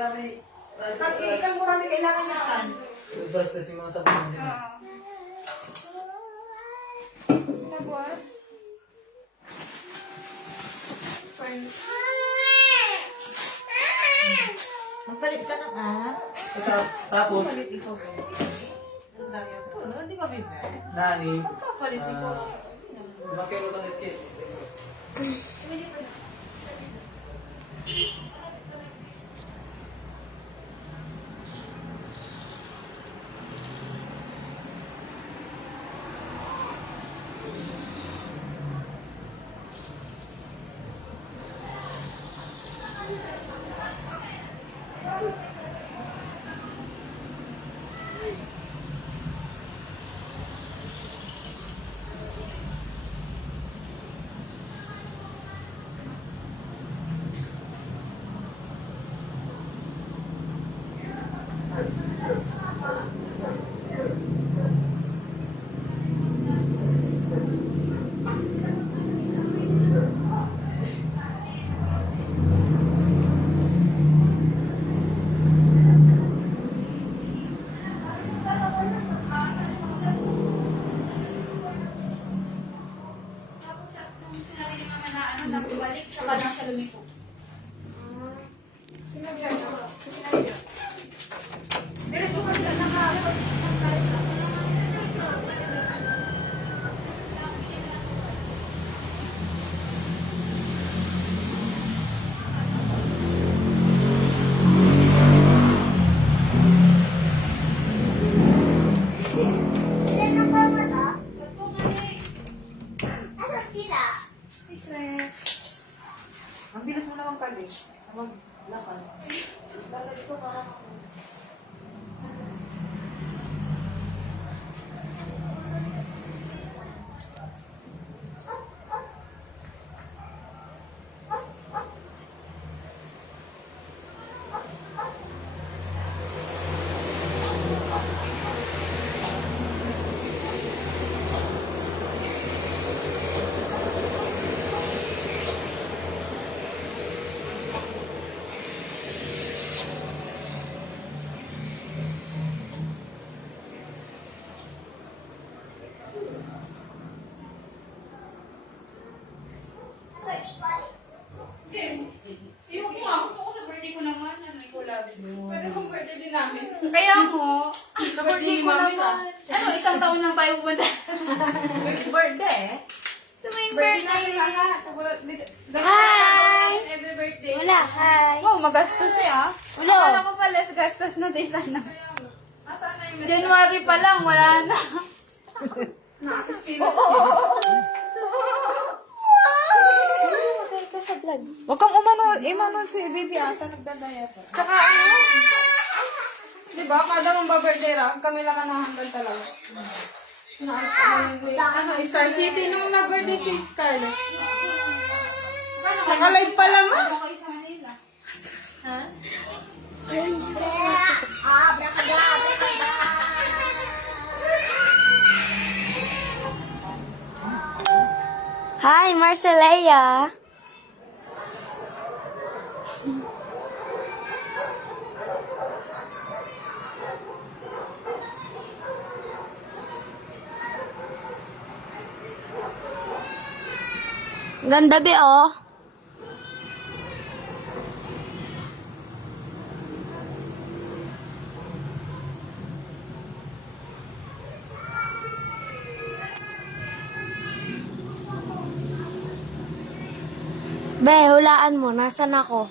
Isang marami kailangan naman. Basta si mga sabon din. Tapos? Magpalit ka ng Tapos, Magpalit ikaw. Hindi ba, baby? nani, Magpapalit ikaw. makero ka na kit. Tapos, nung sinabi ni mama na ano, na bumalik, saka lang siya lumiko. Sinabi siya. Diretso ka sila naka. Secret. Ang bilis mo naman pali. Maglakad. Lalad ko parang. Yung nga, gusto ko sa birthday ko naman. Ano, pwede kong birthday din namin. Kaya mo, sa birthday ni mami na. Ano, isang taon lang tayo pumunta. Birthday eh. Tuwing birthday. Hi! Every birthday. Wala, hi. Oh, magastos eh Wala. Akala ko pala, gastos na tayo sana. Asan na yung January pa lang, wala na. Nakakastila. Okay ka sa vlog. Huwag kang umano si baby ata nagdadaya pa. Tsaka ano, diba, kada mong ba-birthday ra, kami lang nakahandal talaga. Ano, Star City nung nag-birthday si Scarlett. Nakalive pa lang ha? Ha? Hi, Marcelea. Ganda be, oh. Be, hulaan mo. Nasaan ako?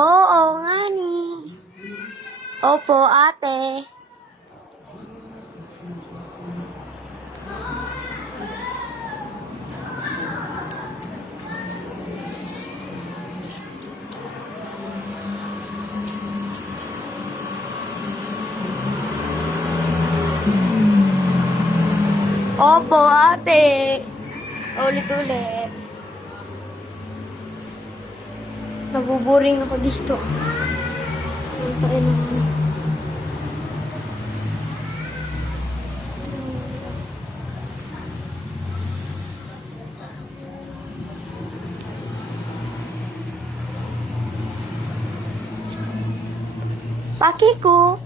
Oo nga ni. Opo, ate. Opo, ate. Ulit-ulit. Nabuboring ako dito. Antayin ako. Paki ko.